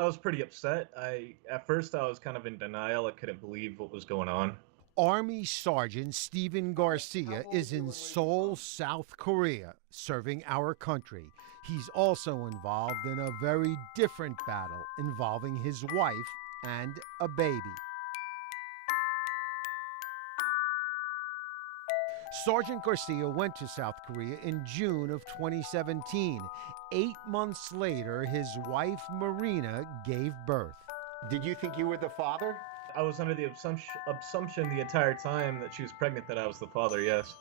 I was pretty upset. At first I was kind of in denial. I couldn't believe what was going on. Army Sergeant Stephen Garcia is in Seoul, South Korea, serving our country. He's also involved in a very different battle involving his wife and a baby. Sergeant Garcia went to South Korea in June of 2017. 8 months later, his wife Marina gave birth. Did you think you were the father? I was under the assumption the entire time that she was pregnant that I was the father, yes.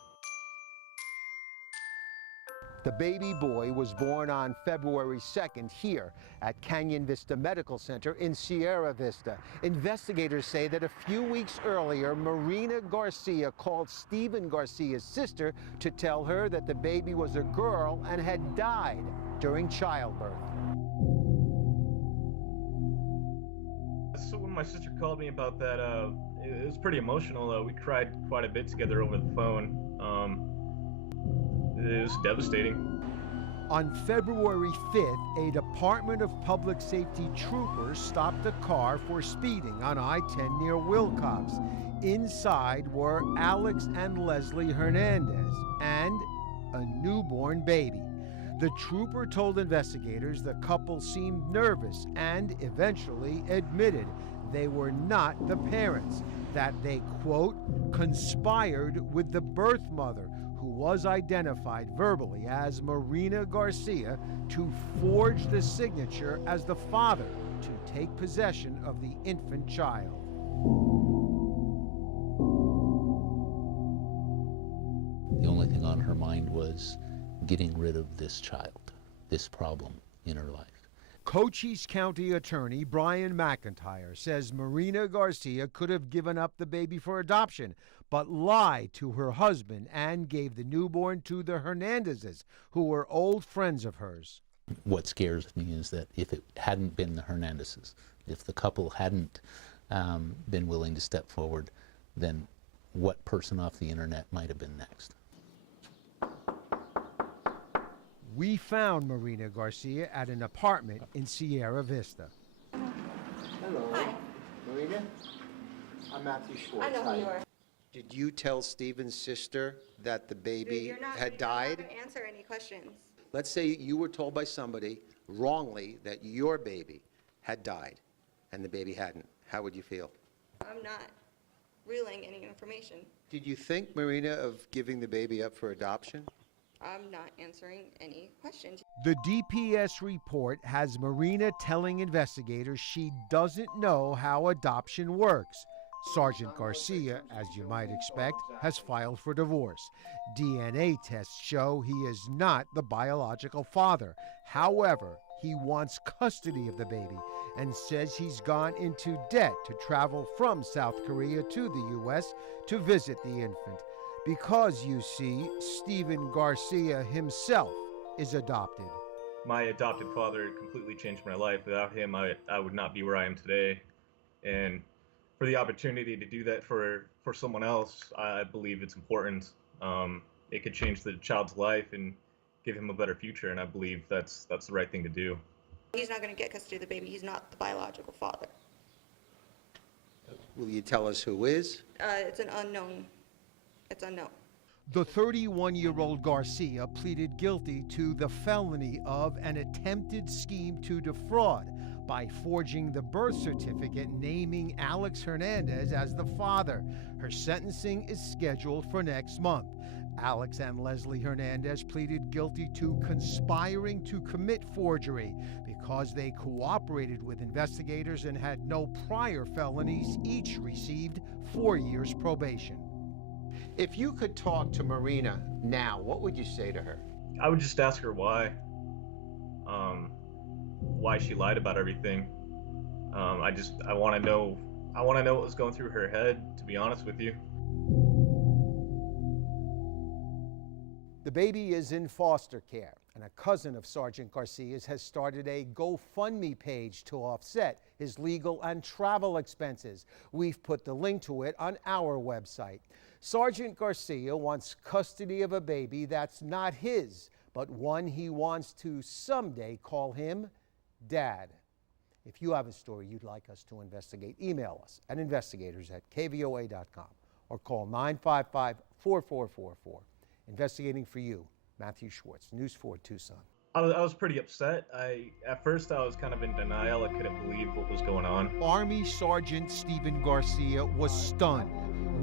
The baby boy was born on February 2nd here at Canyon Vista Medical Center in Sierra Vista. Investigators say that a few weeks earlier, Marina Garcia called Stephen Garcia's sister to tell her that the baby was a girl and had died during childbirth. So when my sister called me about that, it was pretty emotional. We cried quite a bit together over the phone. It was devastating. On February 5th, a Department of Public Safety trooper stopped a car for speeding on I-10 near Wilcox. Inside were Alex and Leslie Hernandez and a newborn baby. The trooper told investigators the couple seemed nervous and eventually admitted they were not the parents, that they, quote, conspired with the birth mother, who was identified verbally as Marina Garcia, to forge the signature as the father to take possession of the infant child. The only thing on her mind was getting rid of this child, this problem in her life. Cochise County Attorney Brian McIntyre says Marina Garcia could have given up the baby for adoption, but lied to her husband and gave the newborn to the Hernandezes, who were old friends of hers. What scares me is that if it hadn't been the Hernandezes, if the couple hadn't been willing to step forward, then what person off the internet might have been next? We found Marina Garcia at an apartment in Sierra Vista. Hello. Hi. Marina? I'm Matthew Schwartz. I know who you are. Did you tell Stephen's sister that the baby had You're not died? going to answer any questions. Let's say you were told by somebody wrongly that your baby had died and the baby hadn't. How would you feel? I'm not relaying any information. Did you think, Marina, of giving the baby up for adoption? I'm not answering any questions. The DPS report has Marina telling investigators she doesn't know how adoption works. Sergeant Garcia, as you might expect, has filed for divorce. DNA tests show he is not the biological father. However, he wants custody of the baby and says he's gone into debt to travel from South Korea to the U.S. to visit the infant. Because, you see, Stephen Garcia himself is adopted. My adopted father completely changed my life. Without him, I would not be where I am today. And for the opportunity to do that for someone else, I believe it's important. It could change the child's life and give him a better future, and I believe that's the right thing to do. He's not going to get custody of the baby. He's not the biological father. Will you tell us who is? It's an unknown. It's unknown. The 31-year-old Garcia pleaded guilty to the felony of an attempted scheme to defraud by forging the birth certificate naming Alex Hernandez as the father. Her sentencing is scheduled for next month. Alex and Leslie Hernandez pleaded guilty to conspiring to commit forgery. Because they cooperated with investigators and had no prior felonies, each received 4 years probation. If you could talk to Marina now, what would you say to her? I would just ask her why she lied about everything. I want to know what was going through her head, to be honest with you. The baby is in foster care, and a cousin of Sergeant Garcia's has started a GoFundMe page to offset his legal and travel expenses. We've put the link to it on our website. Sergeant Garcia wants custody of a baby that's not his, but one he wants to someday call him Dad. If you have a story you'd like us to investigate, email us at investigators@kvoa.com or call 955-4444. Investigating for you, Matthew Schwartz, News 4 Tucson. I was pretty upset. At first I was kind of in denial. I couldn't believe what was going on. Army Sergeant Stephen Garcia was stunned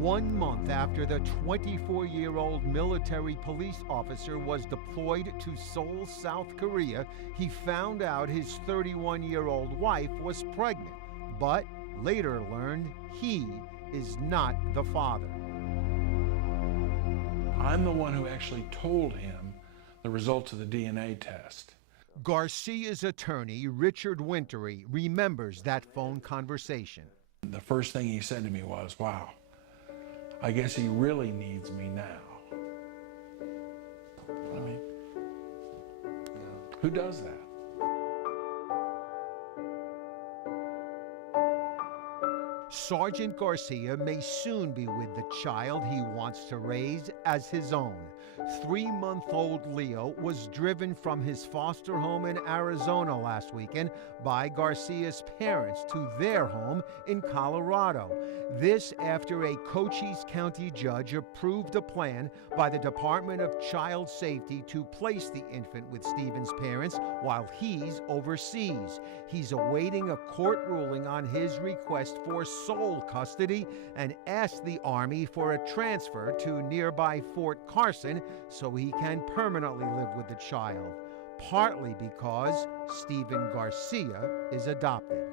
1 month after the 24-year-old military police officer was deployed to Seoul, South Korea. He found out his 31-year-old wife was pregnant, but later learned he is not the father. I'm the one who actually told him the results of the DNA test. Garcia's attorney, Richard Wintery, remembers that phone conversation. The first thing he said to me was, "Wow, I guess he really needs me now." I mean, who does that? Sergeant Garcia may soon be with the child he wants to raise as his own. 3-month-old Leo was driven from his foster home in Arizona last weekend by Garcia's parents to their home in Colorado. This after a Cochise County judge approved a plan by the Department of Child Safety to place the infant with Stephen's parents while he's overseas. He's awaiting a court ruling on his request for sole custody and asked the Army for a transfer to nearby Fort Carson so he can permanently live with the child, partly because Stephen Garcia is adopted.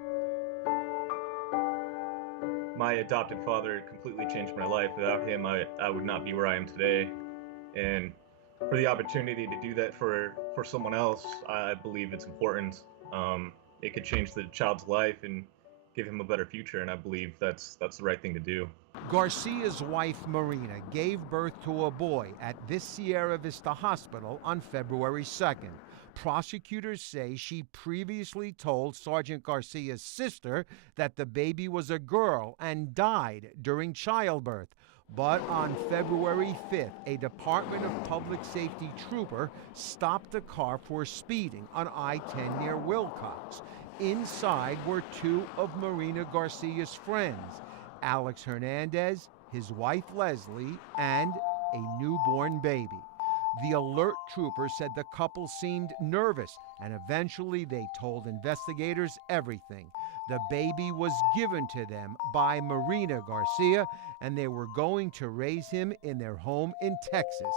My adopted father completely changed my life. Without him, I would not be where I am today. And for the opportunity to do that for someone else, I believe it's important. It could change the child's life and give him a better future, and I believe that's the right thing to do. Garcia's wife, Marina, gave birth to a boy at this Sierra Vista hospital on February 2nd. Prosecutors say she previously told Sergeant Garcia's sister that the baby was a girl and died during childbirth. But on February 5th, a Department of Public Safety trooper stopped a car for speeding on I-10 near Wilcox. Inside were 2 of Marina Garcia's friends, Alex Hernandez, his wife Leslie, and a newborn baby. The alert trooper said the couple seemed nervous, and eventually they told investigators everything. The baby was given to them by Marina Garcia, and they were going to raise him in their home in Texas.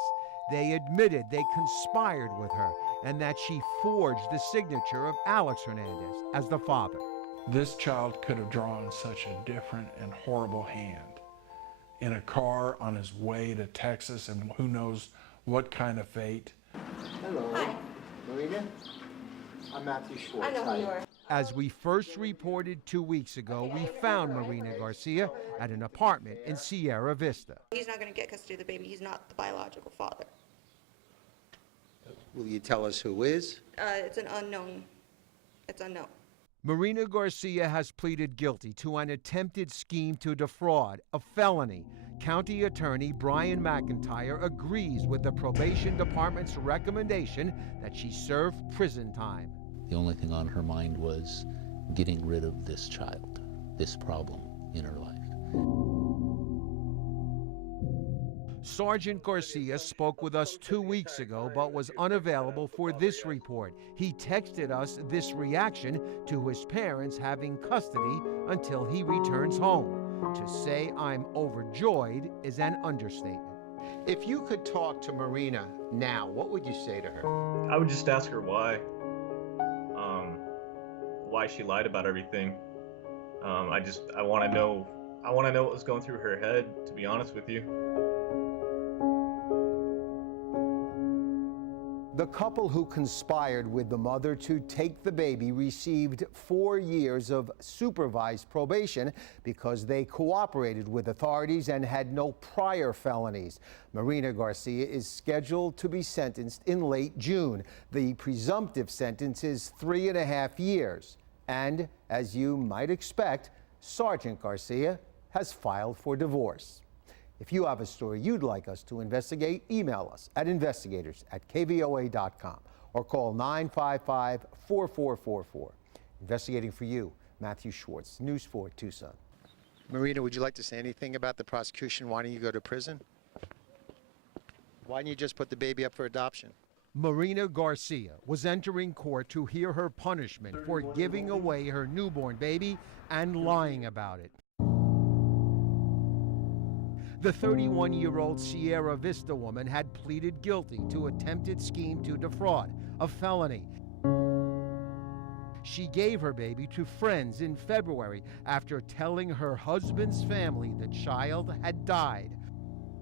They admitted they conspired with her and that she forged the signature of Alex Hernandez as the father. This child could have drawn such a different and horrible hand in a car on his way to Texas, and who knows what kind of fate. Hello. Hi. Marina? I'm Matthew Schwartz. I know who you are. As we first reported 2 weeks ago, we found Marina Garcia at an apartment in Sierra Vista. He's not going to get custody of the baby. He's not the biological father. Will you tell us who is? It's an unknown. It's unknown. Marina Garcia has pleaded guilty to an attempted scheme to defraud, a felony. County Attorney Brian McIntyre agrees with the Probation Department's recommendation that she serve prison time. The only thing on her mind was getting rid of this child, this problem in her life. Sergeant Garcia spoke with us 2 weeks ago but was unavailable for this report. He texted us this reaction to his parents having custody until he returns home. To say I'm overjoyed is an understatement. If you could talk to Marina now, what would you say to her? I would just ask her why she lied about everything. I want to know what was going through her head, to be honest with you. The couple who conspired with the mother to take the baby received 4 years of supervised probation because they cooperated with authorities and had no prior felonies. Marina Garcia is scheduled to be sentenced in late June. The presumptive sentence is 3.5 years. And as you might expect, Sergeant Garcia has filed for divorce. If you have a story you'd like us to investigate, email us at investigators@kvoa.com or call 955-4444. Investigating for you, Matthew Schwartz, News 4 Tucson. Marina, would you like to say anything about the prosecution wanting you to go to prison? Why didn't you just put the baby up for adoption? Marina Garcia was entering court to hear her punishment for giving away her newborn baby and lying about it. The 31-year-old Sierra Vista woman had pleaded guilty to attempted scheme to defraud, a felony. She gave her baby to friends in February after telling her husband's family the child had died.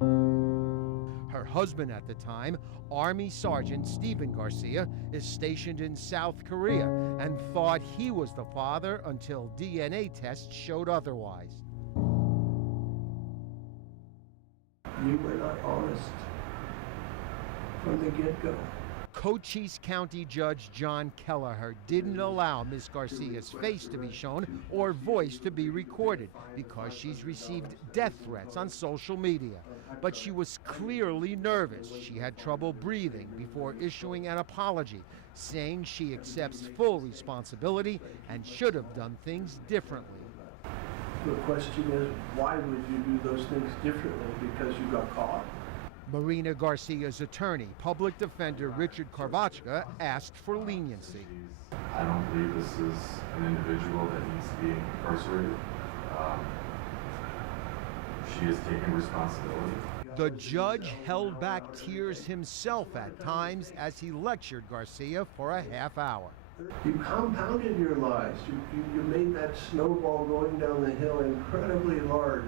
Her husband at the time, Army Sergeant Stephen Garcia, is stationed in South Korea and thought he was the father until DNA tests showed otherwise. You were not honest from the get-go. Cochise County Judge John Kelleher didn't allow Ms. Garcia's face to be shown or voice to be recorded because she's received death threats on social media. But she was clearly nervous. She had trouble breathing before issuing an apology, saying she accepts full responsibility and should have done things differently. The question is, why would you do those things differently? Because you got caught? Marina Garcia's attorney, public defender Richard Karvachka, asked for leniency. I don't believe this is an individual that needs to be incarcerated. She has taken responsibility. The judge held back tears himself at times as he lectured Garcia for a half hour. You compounded your lies. You made that snowball going down the hill incredibly large.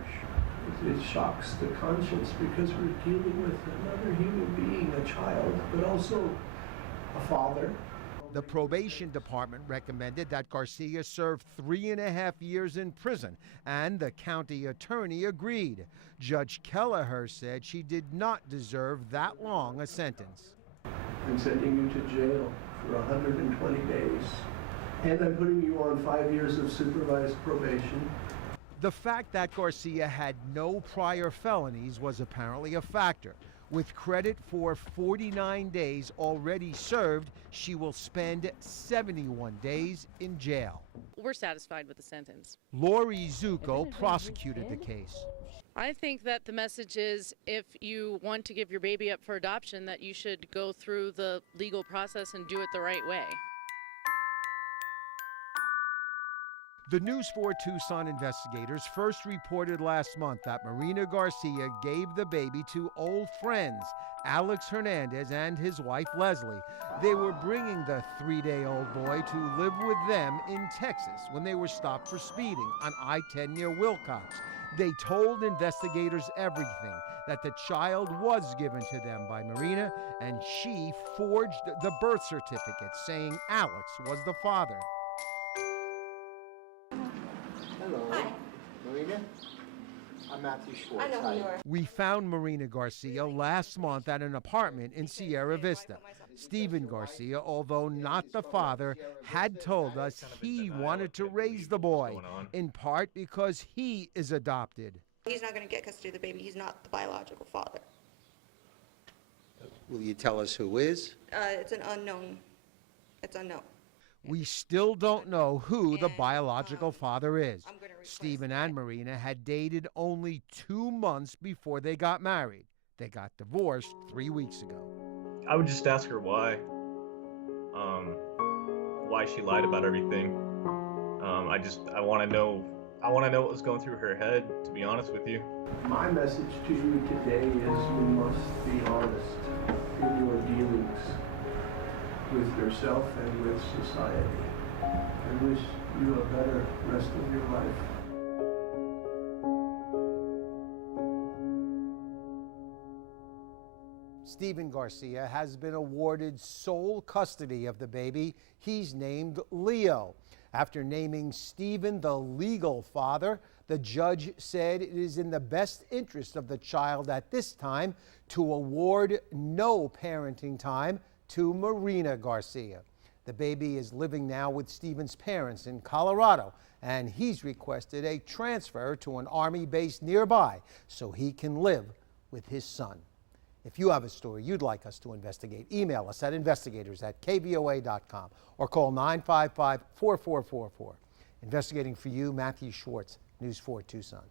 It shocks the conscience because we're dealing with another human being, a child, but also a father. The probation department recommended that Garcia serve 3.5 years in prison, and the county attorney agreed. Judge Kelleher said she did not deserve that long a sentence. I'm sending you to jail for 120 days, and I'm putting you on 5 years of supervised probation. The fact that Garcia had no prior felonies was apparently a factor. With credit for 49 days already served, she will spend 71 days in jail. We're satisfied with the sentence. Lori Zucco prosecuted the case. I think that the message is if you want to give your baby up for adoption, that you should go through the legal process and do it the right way. The News 4 Tucson investigators first reported last month that Marina Garcia gave the baby to old friends, Alex Hernandez and his wife Leslie. They were bringing the 3-day-old boy to live with them in Texas when they were stopped for speeding on I-10 near Wilcox. They told investigators everything, that the child was given to them by Marina, and she forged the birth certificate saying Alex was the father. Hello. Hi. Marina? I'm Matthew Schwartz. I know who you are. We found Marina Garcia last month at an apartment in Sierra Vista. Stephen Garcia, although not the father, had told us he wanted to raise the boy, in part because he is adopted. He's not going to get custody of the baby. He's not the biological father. Will you tell us who is? It's an unknown. It's unknown. We still don't know who the And, biological father is. I'm gonna request Stephen that. and Marina had dated only 2 months before they got married. They got divorced 3 weeks ago. I would just ask her why she lied about everything. I want to know what was going through her head, to be honest with you. My message to you today is you must be honest in your dealings with yourself and with society. I wish you a better rest of your life. Stephen Garcia has been awarded sole custody of the baby he's named Leo. After naming Stephen the legal father, the judge said it is in the best interest of the child at this time to award no parenting time to Marina Garcia. The baby is living now with Stephen's parents in Colorado, and he's requested a transfer to an Army base nearby so he can live with his son. If you have a story you'd like us to investigate, email us at investigators@kvoa.com or call 955-4444. Investigating for you, Matthew Schwartz, News 4 Tucson.